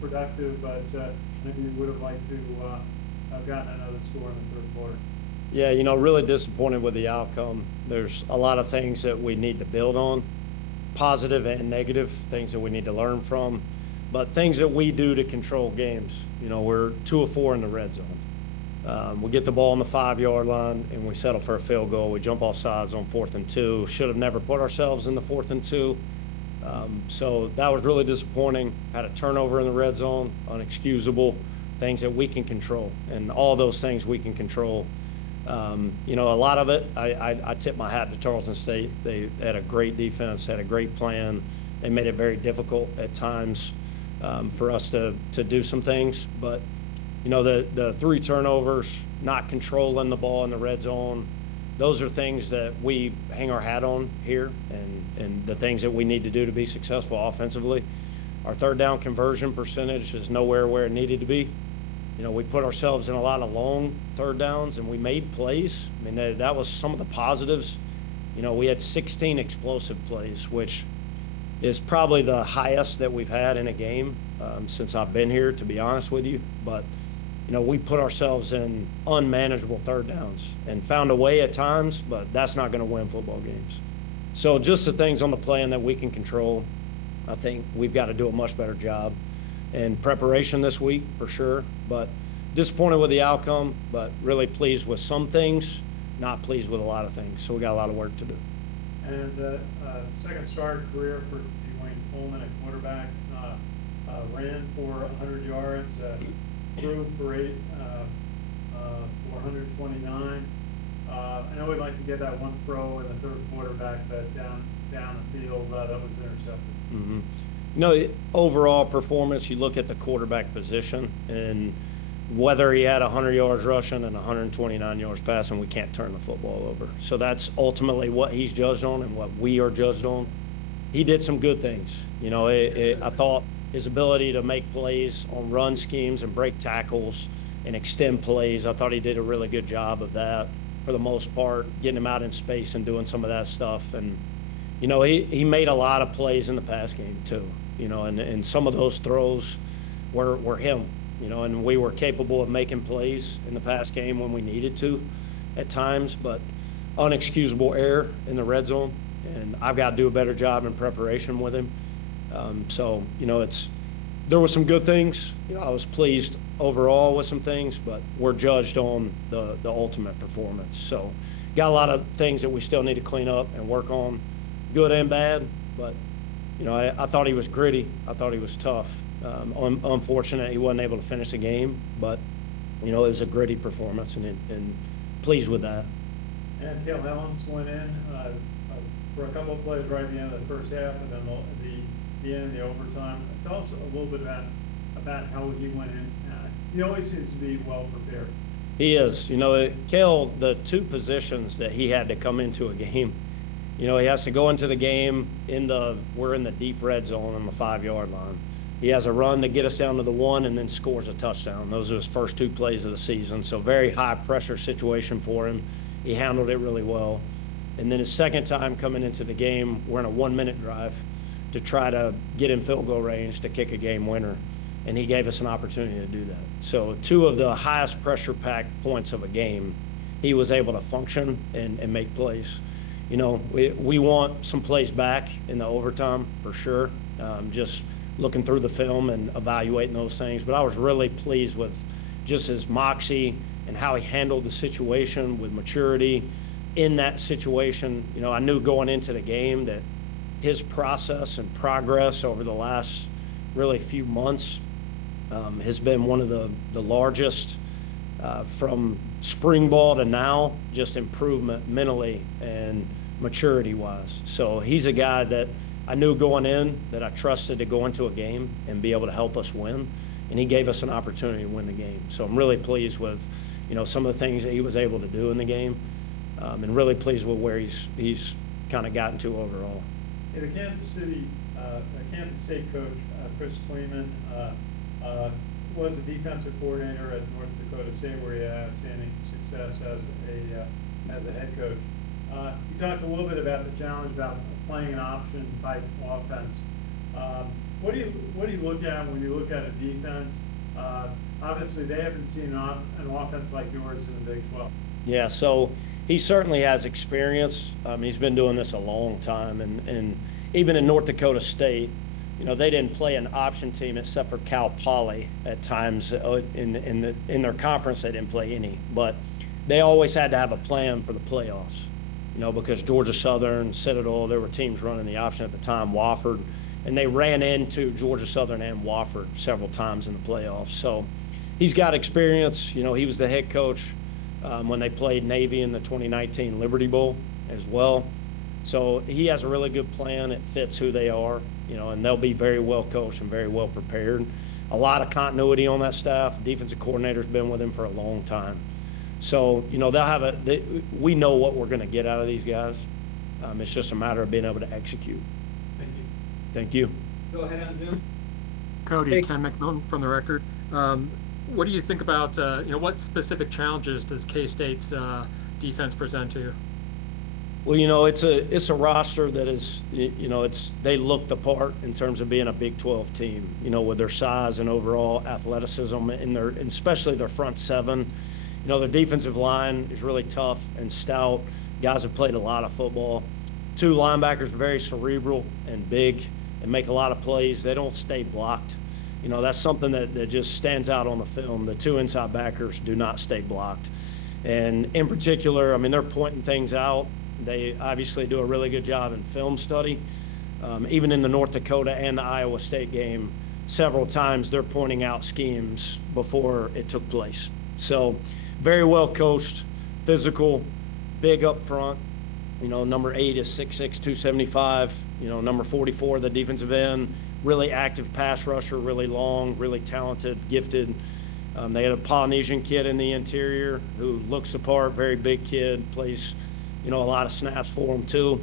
productive, but maybe you would have liked to have gotten another score in the third quarter. Yeah, really disappointed with the outcome. There's a lot of things that we need to build on, positive and negative, things that we need to learn from, but things that we do to control games. We're 2 of 4 in the red zone. We get the ball on the 5-yard line and we settle for a field goal. We jump off sides on 4th and 2. Should have never put ourselves in the 4th and 2. So that was really disappointing. Had a turnover in the red zone, unexcusable, things that we can control. And all those things we can control. A lot of it, I tip my hat to Charleston State. They had a great defense, had a great plan. They made it very difficult at times for us to do some things. But, the 3 turnovers, not controlling the ball in the red zone, those are things that we hang our hat on here and the things that we need to do to be successful offensively. Our third down conversion percentage is nowhere where it needed to be. We put ourselves in a lot of long third downs and we made plays. I mean, that was some of the positives. We had 16 explosive plays, which is probably the highest that we've had in a game since I've been here, to be honest with you. But, we put ourselves in unmanageable third downs and found a way at times, but that's not going to win football games. So just the things on the plan that we can control, I think we've got to do a much better job in preparation this week for sure, but disappointed with the outcome, but really pleased with some things, not pleased with a lot of things. So we got a lot of work to do. And second start career for Dwayne Coleman, a quarterback, ran for 100 yards, threw for 429. I know we'd like to get that one throw in the third quarter back down the field that was intercepted. Mm-hmm. Overall performance, you look at the quarterback position and whether he had 100 yards rushing and 129 yards passing, we can't turn the football over. So that's ultimately what he's judged on and what we are judged on. He did some good things. I thought his ability to make plays on run schemes and break tackles and extend plays, I thought he did a really good job of that for the most part, getting him out in space and doing some of that stuff. And, he made a lot of plays in the pass game too, and some of those throws were him, and we were capable of making plays in the pass game when we needed to at times, but unexcusable error in the red zone. And I've got to do a better job in preparation with him. There were some good things. I was pleased overall with some things, but we're judged on the ultimate performance. So got a lot of things that we still need to clean up and work on, good and bad. But, I thought he was gritty. I thought he was tough. Unfortunate he wasn't able to finish the game, but, it was a gritty performance and pleased with that. And Cale Helms went in for a couple of plays right at the end of the first half, and then the end of the overtime. Tell us a little bit about how he went in. He always seems to be well prepared. He is. Cale, the 2 positions that he had to come into a game, he has to go into the game we're in the deep red zone on the 5-yard line. He has a run to get us down to the 1 and then scores a touchdown. Those are his first 2 plays of the season. So very high pressure situation for him. He handled it really well. And then his second time coming into the game, we're in a 1-minute drive to try to get in field goal range to kick a game winner. And he gave us an opportunity to do that. So 2 of the highest pressure packed points of a game, he was able to function and make plays. We want some plays back in the overtime for sure. Just looking through the film and evaluating those things. But I was really pleased with just his moxie and how he handled the situation with maturity in that situation. I knew going into the game that his process and progress over the last really few months has been one of the largest from spring ball to now, just improvement mentally and maturity wise. So he's a guy that I knew going in that I trusted to go into a game and be able to help us win. And he gave us an opportunity to win the game. So I'm really pleased with, some of the things that he was able to do in the game, and really pleased with where he's kind of gotten to overall. The Kansas State coach, Chris Kleeman, was a defensive coordinator at North Dakota State, where he had outstanding success as a head coach. You talked a little bit about the challenge about playing an option type offense. What do you look at when you look at a defense? Obviously, they haven't seen an offense like yours in the Big 12. Yeah, so he certainly has experience. He's been doing this a long time, and even in North Dakota State, they didn't play an option team except for Cal Poly at times. In their conference, they didn't play any, but they always had to have a plan for the playoffs. Because Georgia Southern, Citadel, there were teams running the option at the time, Wofford, and they ran into Georgia Southern and Wofford several times in the playoffs. So he's got experience. He was the head coach when they played Navy in the 2019 Liberty Bowl as well. So he has a really good plan. It fits who they are, and they'll be very well coached and very well prepared. A lot of continuity on that staff. Defensive coordinator's been with him for a long time. So, they'll have we know what we're going to get out of these guys. It's just a matter of being able to execute. Thank you. Thank you. Go ahead on Zoom. Cody, Hey. Ken McMillan from the Record. What do you think about, what specific challenges does K-State's defense present to you? Well, it's a roster that is, they look the part in terms of being a Big 12 team, with their size and overall athleticism and especially their front seven. Their defensive line is really tough and stout. Guys have played a lot of football. Two linebackers, very cerebral and big and make a lot of plays. They don't stay blocked. That's something that just stands out on the film. The two inside backers do not stay blocked. And in particular, they're pointing things out. They obviously do a really good job in film study. Even in the North Dakota and the Iowa State game, several times they're pointing out schemes before it took place. So very well coached, physical, big up front. Number 8 is 6'6", 275. Number 44, the defensive end, really active pass rusher, really long, really talented, gifted. They had a Polynesian kid in the interior who looks the part, very big kid, plays, a lot of snaps for them too.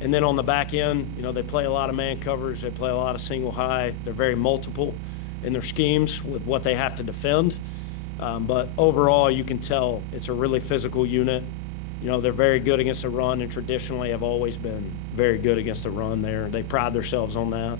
And then on the back end, they play a lot of man coverage. They play a lot of single high. They're very multiple in their schemes with what they have to defend. But overall, you can tell it's a really physical unit. They're very good against the run and traditionally have always been very good against the run there. They pride themselves on that.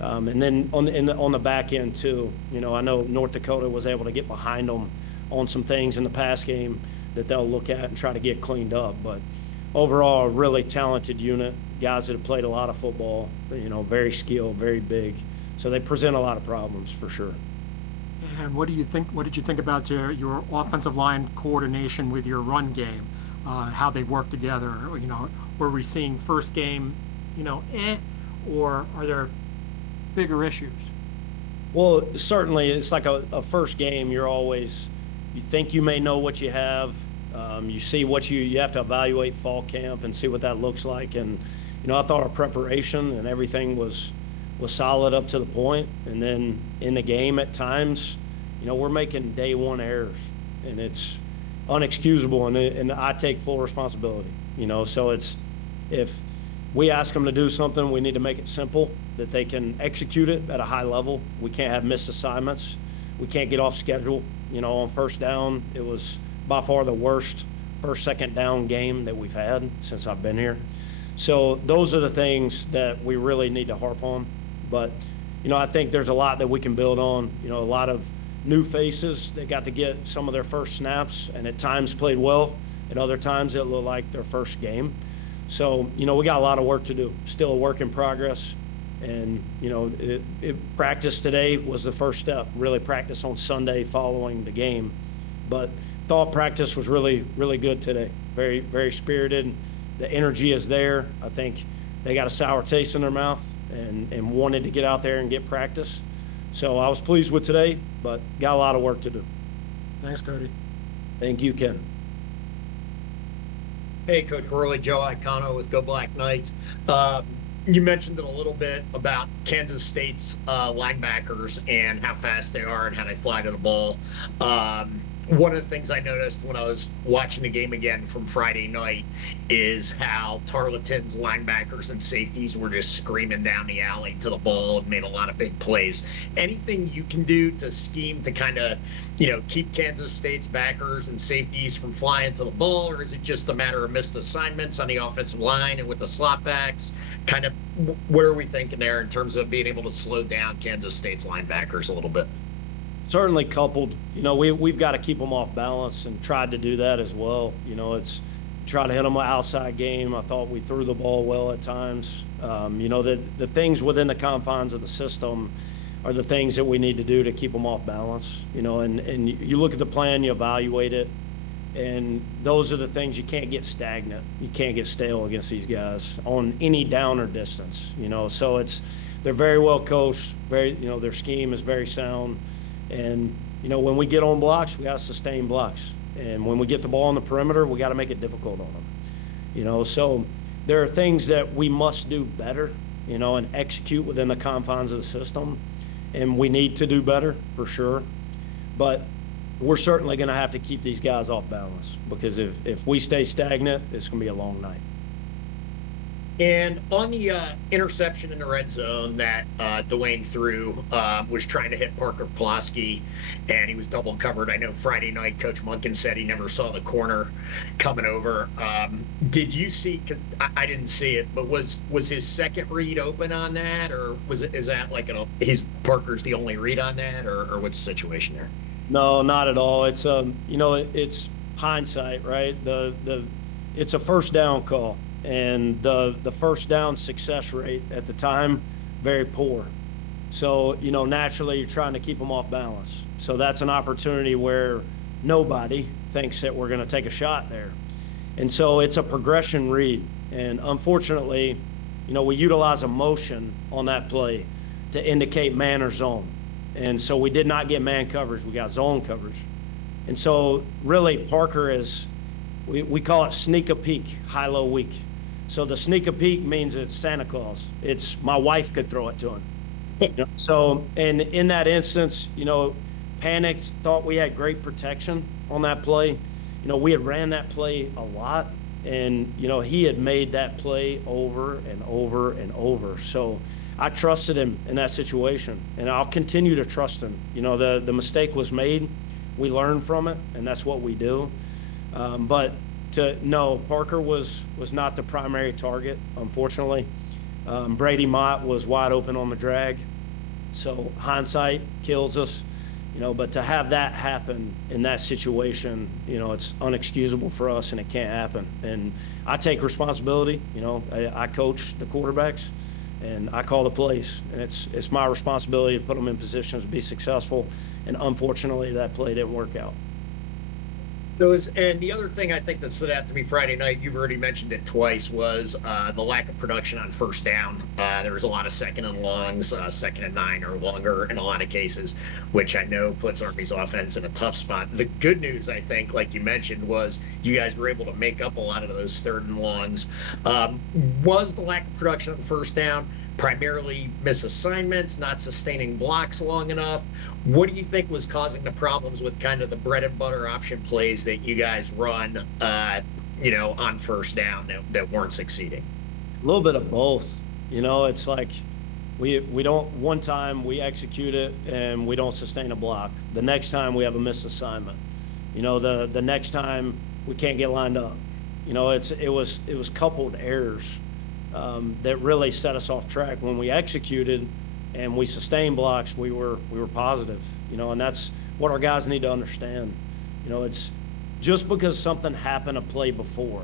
And then on the back end too, I know North Dakota was able to get behind them on some things in the pass game that they'll look at and try to get cleaned up. But overall, a really talented unit, guys that have played a lot of football, very skilled, very big. So they present a lot of problems for sure. And what did you think about your offensive line coordination with your run game? How they work together? Were we seeing first game, or are there bigger issues? Well, certainly it's like a first game. You think you may know what you have. You see what you have to evaluate fall camp and see what that looks like. And, I thought our preparation and everything was solid up to the point. And then in the game at times, we're making day one errors and it's unexcusable. And I take full responsibility, so if we ask them to do something, we need to make it simple that they can execute it at a high level. We can't have missed assignments. We can't get off schedule. On first down, it was by far the worst first, second down game that we've had since I've been here. So those are the things that we really need to harp on. But, I think there's a lot that we can build on. A lot of new faces that got to get some of their first snaps and at times played well. At other times it looked like their first game. So, we got a lot of work to do. Still a work in progress. And, practice today was the first step. Really practice on Sunday following the game. But thought practice was really, really good today. Very, very spirited. The energy is there. I think they got a sour taste in their mouth and wanted to get out there and get practice. So I was pleased with today, but got a lot of work to do. Thanks, Cody. Thank you, Ken. Hey, Coach Worley, Joe Icono with Go Black Knights. You mentioned it a little bit about Kansas State's linebackers and how fast they are and how they fly to the ball. one of the things I noticed when I was watching the game again from Friday night is how Tarleton's linebackers and safeties were just screaming down the alley to the ball and made a lot of big plays. Anything you can do to scheme to kind of, keep Kansas State's backers and safeties from flying to the ball, or is it just a matter of missed assignments on the offensive line and with the slot backs? Kind of, what are we thinking there in terms of being able to slow down Kansas State's linebackers a little bit? Certainly coupled, we've got to keep them off balance and tried to do that as well. It's try to hit them with outside game. I thought we threw the ball well at times. The things within the confines of the system are the things that we need to do to keep them off balance. And you look at the plan, you evaluate it, and those are the things you can't get stagnant. You can't get stale against these guys on any down or distance. So they're very well coached. Their scheme is very sound. And, when we get on blocks, we got to sustain blocks. And when we get the ball on the perimeter, we got to make it difficult on them. So there are things that we must do better, and execute within the confines of the system. And we need to do better for sure. But we're certainly going to have to keep these guys off balance, because if we stay stagnant, it's going to be a long night. And on the interception in the red zone that Dwayne threw, was trying to hit Parker Pulaski, and he was double covered. I know Friday night, Coach Munkin said he never saw the corner coming over. Did you see? Because I didn't see it, but was his second read open on that, or is that like his Parker's the only read on that, or what's the situation there? No, not at all. It's it's hindsight, right? It's a first down call. And the first down success rate at the time, very poor. So, naturally you're trying to keep them off balance. So that's an opportunity where nobody thinks that we're going to take a shot there. And so it's a progression read. And unfortunately, we utilize a motion on that play to indicate man or zone. And so we did not get man coverage. We got zone coverage. And so really Parker we call it sneak a peek, high-low weak. So the sneak a peek means it's Santa Claus. It's my wife could throw it to him. So, and in that instance, panicked, thought we had great protection on that play. We had ran that play a lot, and, he had made that play over and over and over. So I trusted him in that situation, and I'll continue to trust him. The mistake was made. We learned from it, and that's what we do. But no, Parker was not the primary target, unfortunately. Brady Mott was wide open on the drag. So hindsight kills us, but to have that happen in that situation, it's unexcusable for us, and it can't happen. And I take responsibility. I coach the quarterbacks, and I call the plays, and it's my responsibility to put them in positions to be successful. And unfortunately, that play didn't work out. And the other thing I think that stood out to me Friday night, you've already mentioned it twice, was the lack of production on first down. There was a lot of second and longs, 2nd and 9 or longer in a lot of cases, which I know puts Army's offense in a tough spot. The good news, I think, like you mentioned, was you guys were able to make up a lot of those 3rd and longs. Was the lack of production on first down primarily misassignments, not sustaining blocks long enough? What do you think was causing the problems with kind of the bread and butter option plays that you guys run, on first down that weren't succeeding? A little bit of both. It's like we don't, one time we execute it and we don't sustain a block. The next time we have a missed assignment. The next time we can't get lined up. It was coupled errors that really set us off track. When we executed and we sustained blocks, we were positive, and that's what our guys need to understand. It's just because something happened a play before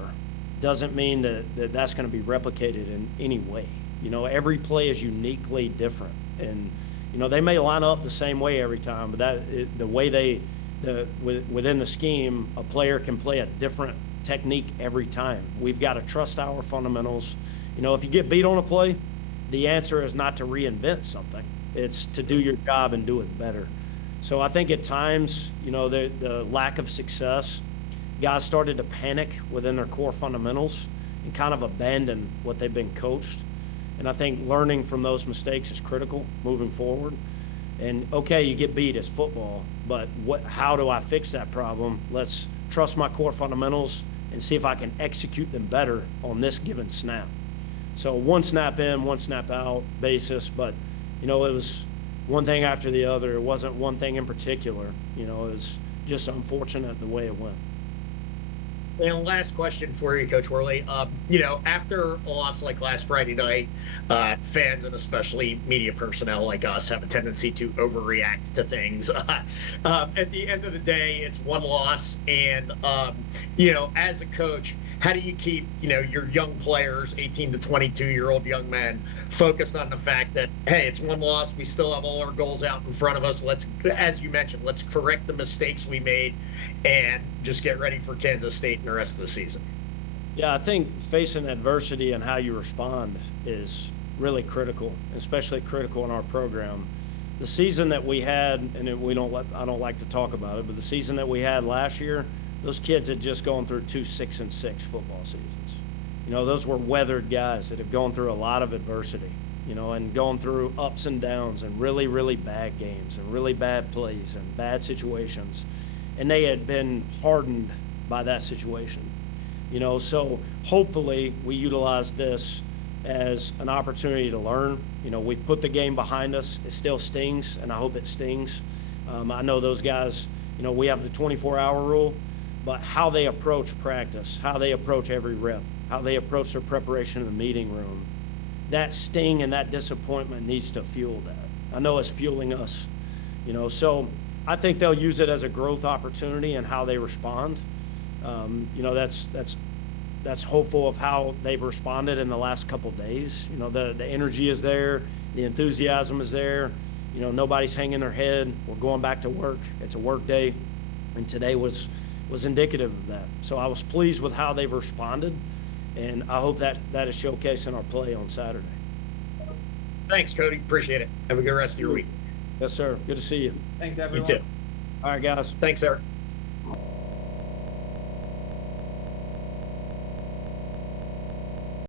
doesn't mean that's going to be replicated in any way. Every play is uniquely different, and they may line up the same way every time, but the way within the scheme, a player can play a different technique every time. We've got to trust our fundamentals. If you get beat on a play, the answer is not to reinvent something. It's to do your job and do it better. So I think at times, the lack of success, guys started to panic within their core fundamentals and kind of abandon what they've been coached. And I think learning from those mistakes is critical moving forward. And okay, you get beat, it's football, but how do I fix that problem? Let's trust my core fundamentals and see if I can execute them better on this given snap. So one snap in, one snap out basis, but it was one thing after the other. It wasn't one thing in particular. It was just unfortunate the way it went. And last question for you, Coach Worley. After a loss like last Friday night, fans and especially media personnel like us have a tendency to overreact to things. At the end of the day, it's one loss, and as a coach, how do you keep your young players, 18 to 22-year-old young men, focused on the fact that hey, it's one loss, we still have all our goals out in front of us. Let's, as you mentioned, let's correct the mistakes we made and just get ready for Kansas State and the rest of the season. Yeah, I think facing adversity and how you respond is really critical, especially critical in our program. The season that we had, and I don't like to talk about it, but the season that we had last year, those kids had just gone through 2 6-6 football seasons. Those were weathered guys that have gone through a lot of adversity, and gone through ups and downs and really, really bad games and really bad plays and bad situations. And they had been hardened by that situation. So hopefully we utilize this as an opportunity to learn. We've put the game behind us. It still stings, and I hope it stings. I know those guys, we have the 24-hour rule, but how they approach practice, how they approach every rep, how they approach their preparation in the meeting room, that sting and that disappointment needs to fuel that. I know it's fueling us, so I think they'll use it as a growth opportunity in how they respond. That's hopeful of how they've responded in the last couple of days. The energy is there, the enthusiasm is there. Nobody's hanging their head. We're going back to work. It's a work day, and today was indicative of that. So I was pleased with how they've responded, and I hope that is showcased in our play on Saturday. Thanks, Cody. Appreciate it. Have a good rest of your week. Yes, sir. Good to see you. Thanks, everyone. You too. All right, guys. Thanks, Eric.